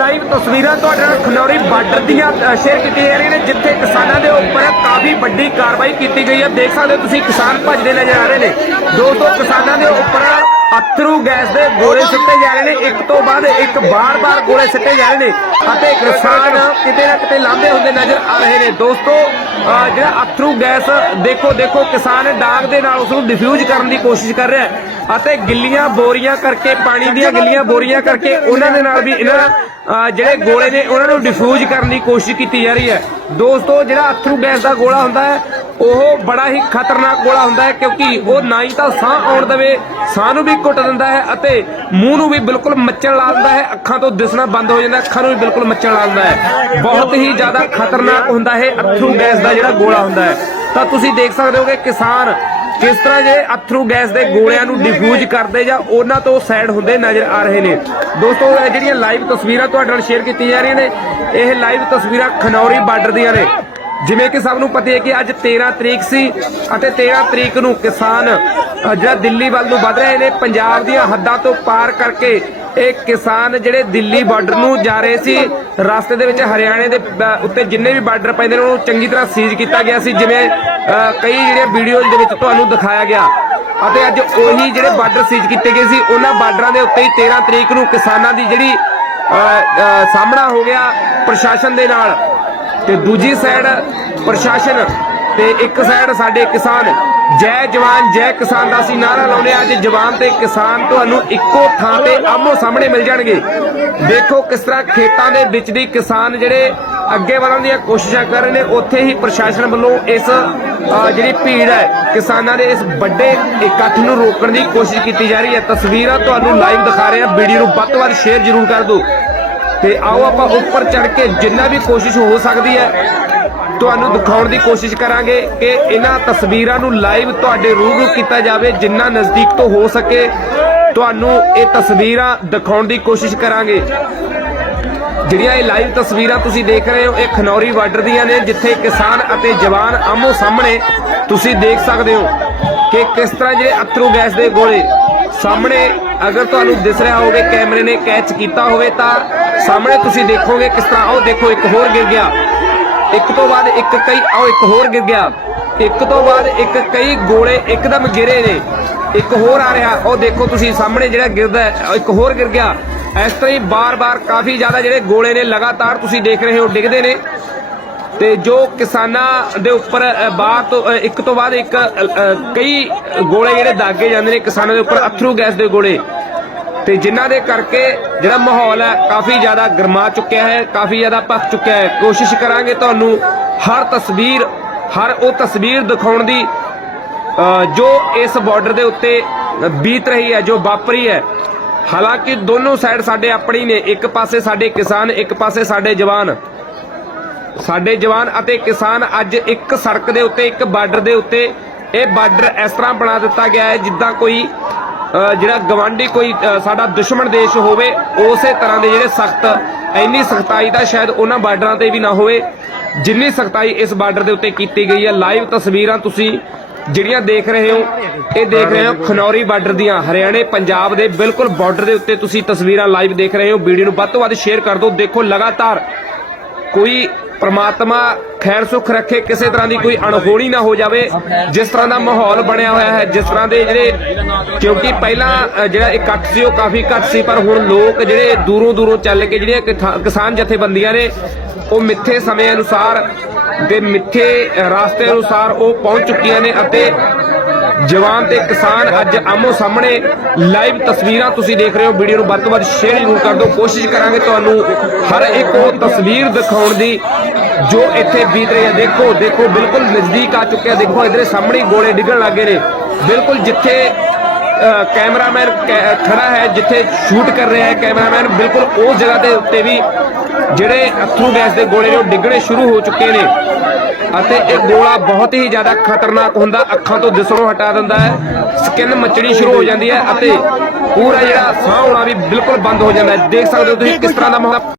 Live ਤਸਵੀਰਾਂ ਤੁਹਾਡੇ ਨਾਲ ਖਨੌਰੀ ਬਾਰਡਰ ਦੀਆਂ ਸ਼ੇਅਰ ਕੀਤੀਆਂ ਜਾ ਰਹੀਆਂ ਨੇ, ਜਿੱਥੇ ਕਿਸਾਨਾਂ ਦੇ ਉੱਪਰ ਕਾਫੀ ਵੱਡੀ ਕਾਰਵਾਈ ਕੀਤੀ ਗਈ ਹੈ। ਦੇਖ ਸਕਦੇ ਹੋ ਤੁਸੀਂ ਕਿਸਾਨ ਭੱਜਦੇ ਨਜ਼ਰ ਆ ਰਹੇ ਨੇ। ਦੋਸਤੋ, ਕਿਸਾਨਾਂ ਦੇ ਉੱਪਰ ਅਥਰੂ ਗੈਸ ਦੇ ਗੋਲੇ ਸਿੱਟੇ ਜਾ ਰਹੇ ਨੇ। ਇੱਕ ਤੋਂ ਬਾਅਦ ਇੱਕ ਬਾਰ-ਬਾਰ ਗੋਲੇ ਸਿੱਟੇ ਜਾ ਰਹੇ ਨੇ ਅਤੇ ਕਿਸਾਨ ਕਿਤੇ ਨਾ ਕਿਤੇ ਲਾਂਭੇ ਹੁੰਦੇ ਨਜ਼ਰ ਆ ਰਹੇ ਨੇ। ਦੋਸਤੋ ਜਿਹੜਾ ਅਥਰੂ ਗੈਸ ਦੇਖੋ ਦੇਖੋ ਕਿਸਾਨ ਡਾਂਗ ਦੇ ਨਾਲ ਉਸ ਨੂੰ ਡਿਫਿਊਜ਼ ਕਰਨ ਦੀ ਕੋਸ਼ਿਸ਼ ਕਰ ਰਿਹਾ ਹੈ ਅਤੇ ਗਿੱਲੀਆਂ ਬੋਰੀਆਂ ਕਰਕੇ ਪਾਣੀ ਦੀਆਂ ਗਿੱਲੀਆਂ ਬੋਰੀਆਂ ਕਰਕੇ ਉਹਨਾਂ ਦੇ ਨਾਲ ਵੀ ਇਹਨਾਂ ਜਿਹੜੇ ਗੋਲੇ ਨੇ ਉਹਨਾਂ ਨੂੰ ਡਿਫਿਊਜ਼ ਕਰਨ ਦੀ ਕੋਸ਼ਿਸ਼ ਕੀਤੀ ਜਾ ਰਹੀ ਹੈ। ਦੋਸਤੋ ਜਿਹੜਾ ਅਥਰੂ ਗੈਸ ਦਾ ਗੋਲਾ ਹੁੰਦਾ ਹੈ ਉਹ ਬੜਾ ਹੀ ਖਤਰਨਾਕ ਗੋਲਾ ਹੁੰਦਾ ਹੈ ਕਿਉਂਕਿ ਉਹ ਨਾ ਹੀ ਤਾਂ ਸਾਹ ਆਉਣ ਦੇਵੇ, ਸਾਹ ਨੂੰ ਵੀ ਘੁੱਟ ਦਿੰਦਾ ਹੈ ਅਤੇ ਮੂੰਹ ਨੂੰ ਵੀ ਬਿਲਕੁਲ ਮੱਚਣ ਲਾ ਦਿੰਦਾ ਹੈ, ਅੱਖਾਂ ਤੋਂ ਦਿਸਣਾ ਬੰਦ ਹੋ ਜਾਂਦਾ ਅੱਖਾਂ ਨੂੰ ਵੀ ਬਿਲਕੁਲ ਮੱਚਣ ਲਾ ਦਿੰਦਾ ਹੈ। ਬਹੁਤ ਹੀ ਜ਼ਿਆਦਾ ਖਤਰਨਾਕ ਹੁੰਦਾ ਹੈ ਅਥਰੂ ਗੈਸ ਦਾ ਜਿਹੜਾ ਗੋਲਾ ਹੁੰਦਾ ਹੈ। ਤਾਂ ਤੁਸੀਂ ਦੇਖ ਸਕਦੇ ਹੋ ਕਿ ਕਿਸਾਨ ਕਿਸ ਤਰ੍ਹਾਂ ਜੇ ਅਥਰੂ ਗੈਸ ਦੇ ਗੋਲਿਆਂ ਨੂੰ ਡਿਫਿਊਜ਼ ਕਰਦੇ ਜਾਂ ਉਹਨਾਂ ਤੋਂ ਸਾਈਡ ਹੁੰਦੇ ਨਜ਼ਰ ਆ ਰਹੇ ਨੇ। ਦੋਸਤੋ, ਇਹ ਜਿਹੜੀਆਂ ਲਾਈਵ ਤਸਵੀਰਾਂ ਤੁਹਾਡੇ ਨਾਲ ਸ਼ੇਅਰ ਕੀਤੀਆਂ ਜਾ ਰਹੀਆਂ ਨੇ, ਇਹ ਲਾਈਵ ਤਸਵੀਰਾਂ ਖਨੌਰੀ ਬਾਰਡਰ ਦੀਆਂ ਨੇ। ਜਿਵੇਂ ਕਿ ਸਭ ਨੂੰ ਪਤਾ ਹੈ ਕਿ ਅੱਜ 13 ਤਰੀਕ ਸੀ ਅਤੇ 13 ਤਰੀਕ ਨੂੰ ਕਿਸਾਨ ਜਿਹੜਾ ਦਿੱਲੀ ਵੱਲ ਨੂੰ ਵੱਧ ਰਹੇ ਨੇ, ਪੰਜਾਬ ਦੀਆਂ ਹੱਦਾਂ ਤੋਂ ਪਾਰ ਕਰਕੇ ਇਹ ਕਿਸਾਨ ਜਿਹੜੇ ਦਿੱਲੀ ਬਾਰਡਰ ਨੂੰ ਜਾ ਰਹੇ ਸੀ, ਰਸਤੇ ਦੇ ਵਿੱਚ ਹਰਿਆਣੇ ਦੇ ਉੱਤੇ ਜਿੰਨੇ ਵੀ ਬਾਰਡਰ ਪੈਂਦੇ ਨੇ, ਉਹਨੂੰ ਚੰਗੀ ਤਰ੍ਹਾਂ ਸੀਜ਼ ਕੀਤਾ ਗਿਆ ਸੀ, ਜਿਵੇਂ ਕਈ ਜਿਹੜੇ ਵੀਡੀਓਜ਼ ਦੇ ਵਿੱਚ ਤੁਹਾਨੂੰ ਦਿਖਾਇਆ ਗਿਆ। ਅਤੇ ਅੱਜ ਉਹੀ ਜਿਹੜੇ ਬਾਰਡਰ ਸੀਜ਼ ਕੀਤੇ ਗਏ ਸੀ, ਉਹਨਾਂ ਬਾਰਡਰਾਂ ਦੇ ਉੱਤੇ ਹੀ 13 ਤਰੀਕ ਨੂੰ ਕਿਸਾਨਾਂ ਦੀ ਜਿਹੜੀ ਸਾਹਮਣਾ ਹੋ ਗਿਆ ਪ੍ਰਸ਼ਾਸਨ ਦੇ ਨਾਲ। ਤੇ ਦੂਜੀ ਸਾਈਡ ਪ੍ਰਸ਼ਾਸਨ ਤੇ ਇੱਕ ਸਾਈਡ ਸਾਡੇ ਕਿਸਾਨ। ਜੈ ਜਵਾਨ, ਜੈ ਕਿਸਾਨ ਦਾ ਅਸੀਂ ਨਾਰਾ ਲਾਉਂਦੇ ਹਾਂ। ਅੱਜ ਜਵਾਨ ਤੇ ਕਿਸਾਨ ਤੁਹਾਨੂੰ ਇੱਕੋ ਥਾਂ ਤੇ ਆਮੋ ਸਾਹਮਣੇ ਮਿਲ ਜਾਣਗੇ। ਦੇਖੋ ਕਿਸ ਤਰ੍ਹਾਂ ਖੇਤਾਂ ਦੇ ਵਿੱਚ ਦੀ ਕਿਸਾਨ ਜਿਹੜੇ ਅੱਗੇ ਵਧਣ ਦੀਆਂ ਕੋਸ਼ਿਸ਼ਾਂ ਕਰ ਰਹੇ ਨੇ, ਉੱਥੇ ਹੀ ਪ੍ਰਸ਼ਾਸਨ ਵੱਲੋਂ ਇਸ ਜਿਹੜੀ ਭੀੜ ਹੈ, ਕਿਸਾਨਾਂ ਦੇ ਇਸ ਵੱਡੇ ਇਕੱਠ ਨੂੰ ਰੋਕਣ ਦੀ ਕੋਸ਼ਿਸ਼ ਕੀਤੀ ਜਾ ਰਹੀ ਹੈ। ਤਸਵੀਰਾਂ ਤੁਹਾਨੂੰ ਲਾਈਵ ਦਿਖਾ ਰਹੇ ਹਾਂ। ਵੀਡੀਓ ਨੂੰ ਵੱਧ ਤੋਂ ਵੱਧ ਸ਼ੇਅਰ ਜ਼ਰੂਰ ਕਰ ਦਿਓ। ਤੇ ਆਓ ਆਪਾਂ ਉੱਪਰ ਚੜ ਕੇ ਜਿੰਨਾ ਵੀ ਕੋਸ਼ਿਸ਼ ਹੋ ਸਕਦੀ ਹੈ, ਤੁਹਾਨੂੰ ਦਿਖਾਉਣ ਦੀ ਕੋਸ਼ਿਸ਼ ਕਰਾਂਗੇ ਕਿ ਇਹਨਾਂ ਤਸਵੀਰਾਂ ਨੂੰ ਲਾਈਵ ਤੁਹਾਡੇ ਰੂਬਰੂ ਕੀਤਾ ਜਾਵੇ, ਜਿੰਨਾ ਨਜ਼ਦੀਕ ਤੋਂ ਹੋ ਸਕੇ, ਤੁਹਾਨੂੰ ਇਹ ਤਸਵੀਰਾਂ ਦਿਖਾਉਣ ਦੀ ਕੋਸ਼ਿਸ਼ ਕਰਾਂਗੇ। ਜਿਹੜੀਆਂ ਇਹ ਲਾਈਵ ਤਸਵੀਰਾਂ ਤੁਸੀਂ ਦੇਖ ਰਹੇ ਹੋ, ਇਹ ਖਨੌਰੀ ਬਾਰਡਰ ਦੀਆਂ ਨੇ, ਜਿੱਥੇ ਕਿਸਾਨ ਅਤੇ ਜਵਾਨ ਆਮੋ ਸਾਹਮਣੇ ਤੁਸੀਂ ਦੇਖ ਸਕਦੇ ਹੋ ਕਿ ਕਿਸ ਤਰ੍ਹਾਂ ਜਿਹੜੇ ਅਥਰੂ ਗੈਸ ਦੇ ਗੋਲੇ ਸਾਹਮਣੇ ਅਗਰ ਤੁਹਾਨੂੰ ਦਿਸ ਰਿਹਾ ਹੋਵੇ ਕੈਮਰੇ ਨੇ ਕੈਚ ਕੀਤਾ ਹੋਵੇ ਤਾਂ ਸਾਹਮਣੇ ਤੁਸੀਂ ਦੇਖੋਗੇ ਕਿਸ ਤਰ੍ਹਾਂ ਉਹ ਦੇਖੋ ਇੱਕ ਹੋਰ ਗਿਰ ਗਿਆ। ਇੱਕ ਤੋਂ ਬਾਅਦ ਇੱਕ ਕਈ, ਆਓ ਇੱਕ ਹੋਰ ਗਿਰ ਗਿਆ। ਇੱਕ ਤੋਂ ਬਾਅਦ ਇੱਕ ਕਈ ਗੋਲੇ ਇੱਕਦਮ ਗਿਰੇ ਨੇ। ਇੱਕ ਹੋਰ ਆ ਰਿਹਾ, ਉਹ ਦੇਖੋ ਤੁਸੀਂ ਸਾਹਮਣੇ ਜਿਹੜਾ ਗਿਰਦਾ ਇੱਕ ਹੋਰ ਗਿਰ ਗਿਆ। ਇਸ ਤਰ੍ਹਾਂ ਹੀ ਬਾਰ-ਬਾਰ ਕਾਫੀ ਜ਼ਿਆਦਾ ਜਿਹੜੇ ਗੋਲੇ ਨੇ ਲਗਾਤਾਰ ਤੁਸੀਂ ਦੇਖ ਰਹੇ ਹੋ, ਡਿੱਗਦੇ ਨੇ। ਤੇ ਜੋ ਕਿਸਾਨਾਂ ਦੇ ਉੱਪਰ ਅ, ਬਾਹਰ ਤੋਂ ਇੱਕ ਤੋਂ ਬਾਅਦ ਇੱਕ ਕਈ ਗੋਲੇ ਜਿਹੜੇ ਦਾਗੇ ਜਾਂਦੇ ਨੇ ਕਿਸਾਨਾਂ ਦੇ ਉੱਪਰ ਅਥਰੂ ਗੈਸ ਦੇ ਗੋਲੇ। ਤੇ ਜਿਨ੍ਹਾਂ ਦੇ ਕਰਕੇ ਜਿਹੜਾ ਮਾਹੌਲ ਹੈ ਕਾਫੀ ਜ਼ਿਆਦਾ ਗਰਮਾ ਚੁੱਕਿਆ ਹੈ ਕਾਫੀ ਜ਼ਿਆਦਾ ਪੱਕ ਚੁੱਕਿਆ ਹੈ। ਕੋਸ਼ਿਸ਼ ਕਰਾਂਗੇ ਤੁਹਾਨੂੰ ਹਰ ਤਸਵੀਰ ਹਰ ਉਹ ਤਸਵੀਰ ਦਿਖਾਉਣ ਦੀ ਜੋ ਇਸ ਬਾਰਡਰ ਦੇ ਉੱਤੇ ਬੀਤ ਰਹੀ ਹੈ ਜੋ ਵਾਪਰੀ ਹੈ। ਹਾਲਾਂਕਿ ਦੋਨੋਂ ਸਾਈਡ ਸਾਡੇ ਆਪਣੀ ਨੇ ਇੱਕ ਪਾਸੇ ਸਾਡੇ ਕਿਸਾਨ ਇੱਕ ਪਾਸੇ ਸਾਡੇ ਜਵਾਨ। ਸਾਡੇ ਜਵਾਨ ਅਤੇ ਕਿਸਾਨ ਅੱਜ ਇੱਕ ਸੜਕ ਦੇ ਉੱਤੇ, ਇੱਕ ਬਾਰਡਰ ਦੇ ਉੱਤੇ ਇਹ ਬਾਰਡਰ ਇਸ ਤਰ੍ਹਾਂ ਬਣਾ ਦਿੱਤਾ ਗਿਆ ਹੈ ਜਿੱਦਾਂ ਕੋਈ ਜਿਹੜਾ ਗਵਾਂਢੀ ਕੋਈ ਸਾਡਾ ਦੁਸ਼ਮਣ ਦੇਸ਼ ਹੋਵੇ, ਉਸੇ ਤਰ੍ਹਾਂ ਦੇ ਜਿਹੜੇ ਸਖਤ, ਇੰਨੀ ਸਖਤਾਈ ਤਾਂ ਸ਼ਾਇਦ ਉਹਨਾਂ ਬਾਰਡਰਾਂ ਤੇ ਵੀ ਨਾ ਹੋਵੇ, ਜਿੰਨੀ ਸਖਤਾਈ ਇਸ ਬਾਰਡਰ ਦੇ ਉੱਤੇ ਕੀਤੀ ਗਈ ਹੈ। ਲਾਈਵ ਤਸਵੀਰਾਂ ਤੁਸੀਂ ਜਿਹੜੀਆਂ ਦੇਖ ਰਹੇ ਹੋ, ਇਹ ਦੇਖ ਰਹੇ ਹੋ ਖਨੌਰੀ ਬਾਰਡਰ ਦੀਆਂ। ਹਰਿਆਣੇ, ਪੰਜਾਬ ਦੇ ਬਿਲਕੁਲ ਬਾਰਡਰ ਦੇ ਉੱਤੇ ਤੁਸੀਂ ਤਸਵੀਰਾਂ ਲਾਈਵ ਦੇਖ ਰਹੇ ਹੋ। ਵੀਡੀਓ ਨੂੰ ਵੱਧ ਤੋਂ ਵੱਧ ਸ਼ੇਅਰ ਕਰ ਦਿਓ। ਦੇਖੋ, ਲਗਾਤਾਰ ਕੋਈ ਪ੍ਰਮਾਤਮਾ ਖੈਰ ਸੁਖ ਰੱਖੇ ਕਿਸੇ ਤਰ੍ਹਾਂ ਦੀ ਕੋਈ ਅਣਹੋਣੀ ਨਾ ਹੋ ਜਾਵੇ। ਜਿਸ ਤਰ੍ਹਾਂ ਦਾ ਮਾਹੌਲ ਬਣਿਆ ਹੋਇਆ ਹੈ ਜਿਸ ਤਰ੍ਹਾਂ ਦੇ ਜਿਹੜੇ ਕਿਉਂਕਿ ਪਹਿਲਾਂ ਜਿਹੜਾ ਇਕੱਠ ਸੀ ਉਹ ਕਾਫੀ ਘੱਟ ਸੀ ਪਰ ਹੁਣ ਲੋਕ ਜਿਹੜੇ ਦੂਰੋਂ ਦੂਰੋਂ ਚੱਲ ਕੇ ਜਿਹੜੀਆਂ ਕਿਸਾਨ ਜਥੇਬੰਦੀਆਂ ਨੇ ਉਹ ਮਿੱਥੇ ਸਮੇਂ ਅਨੁਸਾਰ ਦੇ ਮਿੱਥੇ ਅ, ਰਾਸਤੇ ਅਨੁਸਾਰ ਉਹ ਪਹੁੰਚ ਚੁੱਕੀਆਂ ਨੇ ਅਤੇ ਜਵਾਨ ਤੇ ਕਿਸਾਨ ਅੱਜ ਆਮੋ ਸਾਹਮਣੇ ਲਾਈਵ ਤਸਵੀਰਾਂ ਤੁਸੀਂ ਦੇਖ ਰਹੇ ਹੋ। ਵੀਡੀਓ ਨੂੰ ਵੱਧ ਤੋਂ ਵੱਧ ਸ਼ੇਅਰ ਜ਼ਰੂਰ ਕਰ ਦਿਓ। ਕੋਸ਼ਿਸ਼ ਕਰਾਂਗੇ ਤੁਹਾਨੂੰ ਹਰ ਇੱਕ ਉਹ ਤਸਵੀਰ ਦਿਖਾਉਣ ਦੀ ਜੋ ਇੱਥੇ ਬੀਤ ਰਹੀ ਹੈ। ਦੇਖੋ ਦੇਖੋ, ਬਿਲਕੁਲ ਨਜ਼ਦੀਕ ਆ ਚੁੱਕਿਆ। ਦੇਖੋ, ਇਧਰੇ ਸਾਹਮਣੇ ਗੋਲੇ ਡਿੱਗਣ ਲੱਗੇ ਨੇ। ਬਿਲਕੁਲ ਜਿੱਥੇ ਕੈਮਰਾਮੈਨ ਕੈ- ਖੜਾ ਹੈ, ਜਿੱਥੇ ਸ਼ੂਟ ਕਰ ਰਿਹਾ ਹੈ ਕੈਮਰਾਮੈਨ, ਬਿਲਕੁਲ ਉਸ ਜਗ੍ਹਾ ਦੇ ਉੱਤੇ ਵੀ ਜਿਹੜੇ ਅਥਰੂ ਗੈਸ ਦੇ ਗੋਲੇ ਨੇ ਉਹ ਡਿੱਗਣੇ ਸ਼ੁਰੂ ਹੋ ਚੁੱਕੇ ਨੇ ਅਤੇ ਇਹ ਗੋਲਾ ਬਹੁਤ ਹੀ ਜ਼ਿਆਦਾ ਖਤਰਨਾਕ ਹੁੰਦਾ, ਅੱਖਾਂ ਤੋਂ ਦਿਸਣੋਂ ਹਟਾ ਦਿੰਦਾ ਹੈ ਸਕਿਨ ਮੱਚਣੀ ਸ਼ੁਰੂ ਹੋ ਜਾਂਦੀ ਹੈ ਅਤੇ ਪੂਰਾ ਜਿਹੜਾ ਸਾਹ ਹੋਣਾ ਵੀ ਬਿਲਕੁਲ ਬੰਦ ਹੋ ਜਾਂਦਾ ਹੈ। ਦੇਖ ਸਕਦੇ ਹੋ ਤੁਸੀਂ ਕਿਸ ਤਰ੍ਹਾਂ ਦਾ ਮਾਹੌਲ